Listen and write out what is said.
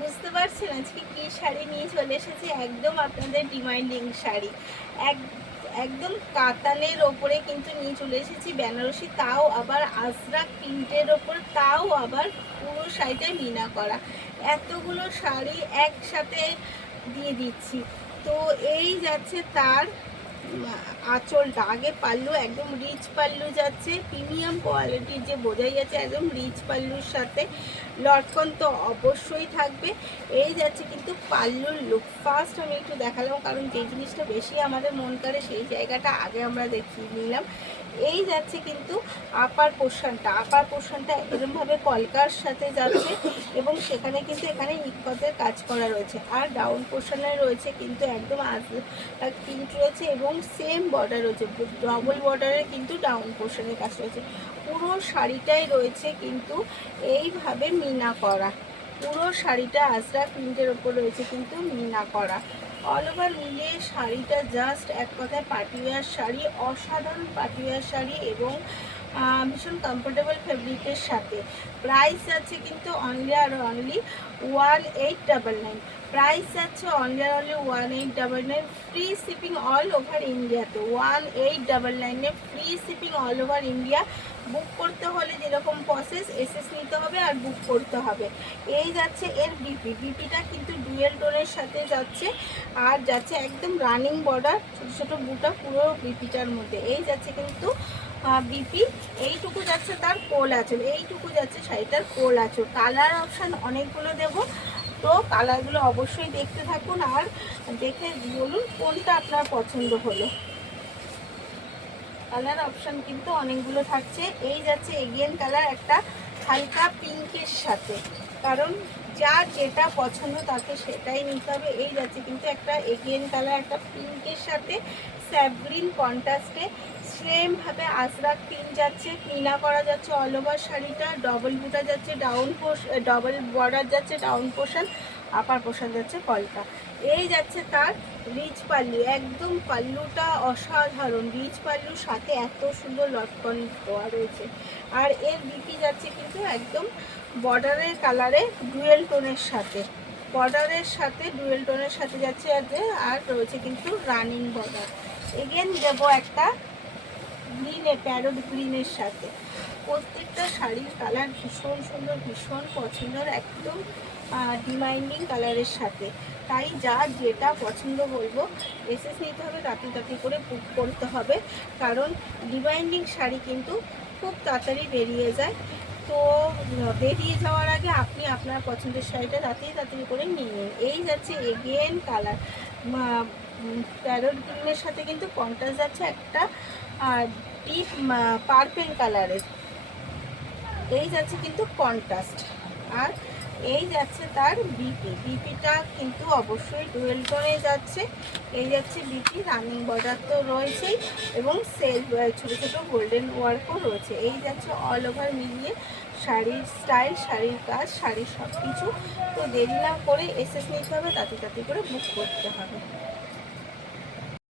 বুঝতে পারছেন আজকে কি শাড়ি নিয়ে চলে এসেছি? একদম আপনাদের ডিমান্ডিং শাড়ি। এক একদম কাতানের ওপরে কিন্তু নিয়ে চলে এসেছি বেনারসি, তাও আবার আজরাক প্রিন্টের ওপর, তাও আবার পুরো শাড়িটা মিনা করা। এতগুলো শাড়ি একসাথে দিয়ে দিচ্ছি। তো এই যাচ্ছে তার আঁচলটা। আগে পাল্লু একদম রিচ পাল্লু যাচ্ছে, প্রিমিয়াম কোয়ালিটির, যে বোঝাই যাচ্ছে একদম রিচ পাল্লুর সাথে লটকন তো অবশ্যই থাকবে। এই যাচ্ছে কিন্তু পাল্লুর লুক। ফার্স্ট আমি একটু দেখালাম, কারণ যে জিনিসটা বেশি আমাদের মন করে সেই জায়গাটা আগে আমরা দেখিয়ে নিলাম। এই যাচ্ছে কিন্তু আপার পোর্শনটা এরকমভাবে কলকার সাথে যাচ্ছে, এবং সেখানে কিন্তু এখানে ইকতের কাজ করা রয়েছে। আর ডাউন পোর্শনে রয়েছে কিন্তু একদম প্রিন্ট রয়েছে, এবং সেম বর্ডার রয়েছে, ডবল বর্ডারে কিন্তু ডাউন পোর্শনের কাজ রয়েছে। পুরো শাড়িটাই রয়েছে কিন্তু এইভাবে মিনা করা। পুরো শাড়িটা আজরাক প্রিন্টের ওপর রয়েছে কিন্তু মিনা করা। অল ওভার মিলিয়ে শাড়িটা জাস্ট এক কথায় পার্টিওয়ার শাড়ি, অসাধারণ পার্টিওয়ার শাড়ি, এবং ভীষণ কমফোর্টেবল ফেব্রিকের সাথে। প্রাইস আছে কিন্তু অনলি আর অনলি 1899। প্রাইস যাচ্ছে অনলি আর only 1899। Free shipping all over ইন্ডিয়াতে। 1899 free shipping all over India. Book করতে হলে যেরকম প্রসেস, এসএস নিতে হবে আর বুক করতে হবে। এই যাচ্ছে এর বিপিটা কিন্তু ডুয়েল টোনের সাথে যাচ্ছে, আর যাচ্ছে একদম রানিং বর্ডার, ছোটো ছোটো বুটা পুরো বিপিটার মধ্যে। এই যাচ্ছে কিন্তু বিপি। এইটুকু যাচ্ছে তার কোল আঁচল, এইটুকু যাচ্ছে শাড়িটার কোল আঁচল। কালার অপশান অনেকগুলো দেব, তো কালারগুলো অবশ্যই দেখতে থাকুন আর দেখে বলুন কোনটা আপনার পছন্দ হলো। কালার অপশান কিন্তু অনেকগুলো থাকছে। এই যাচ্ছে এগেন কালার একটা হালকা পিঙ্কের সাথে, কারণ যার যেটা পছন্দ তাকে সেটাই নিতে হবে। এই যাচ্ছে কিন্তু একটা এগেন কালার একটা পিঙ্কের সাথে স্যাভগ্রিন কন্ট্রাস্টে, সেমভাবে আজরাক প্রিন্ট যাচ্ছে, মিনা করা যাচ্ছে অল ওভার শাড়িটা। ডবল বুটা যাচ্ছে, ডবল বর্ডার যাচ্ছে ডাউন পোর্শন, আপার পোর্শন যাচ্ছে কলকা। এই যাচ্ছে তার রিচ পাল্লু, একদম পাল্লুটা অসাধারণ রিচ পাল্লুর সাথে এত সুন্দর লটকন দেওয়া রয়েছে। আর এর বিপি যাচ্ছে কিন্তু একদম বর্ডারের কালারে ডুয়েল টোনের সাথে, ডুয়েল টোনের সাথে যাচ্ছে। আর রয়েছে কিন্তু রানিং বর্ডার। এগেন দেবো একটা প্যারোট গ্রিনের সাথে। প্রত্যেকটা শাড়ির কালার ভীষণ সুন্দর, ভীষণ পছন্দের, একদম ডিমান্ডিং কালারের সাথে। তাই যার যেটা পছন্দ বলবো এসএস নিতে হবে, তাড়াতাড়ি করে বুক করতে হবে, কারণ ডিমান্ডিং শাড়ি কিন্তু খুব তাড়াতাড়ি বেরিয়ে যায়। তো বেরিয়ে যাওয়ার আগে আপনি আপনার পছন্দের শাড়িটা তাড়াতাড়ি করে নিয়ে নিন। এই যাচ্ছে এগেন কালার প্যারোট গ্রিনের সাথে কিন্তু কন্ট্রাস্ট যাচ্ছে একটা ডিপ পার্পেল কালারের। এই যাচ্ছে কিন্তু কন্ট্রাস্ট। আর এই যাচ্ছে তার বিপিটা কিন্তু অবশ্যই ডুয়েল টোনে যাচ্ছে। এই যাচ্ছে বিপি, রানিং বর্ডার তো রয়েছেই, এবং সেলফ ছোটো ছোটো গোল্ডেন ওয়ার্কও রয়েছে। এই যাচ্ছে অল ওভার মিলিয়ে শাড়ির স্টাইল, শাড়ির কাজ, শাড়ির সব কিছু। তো দেরি না করে এসএস নিতে হবে, তাড়াতাড়ি করে বুক করতে হবে।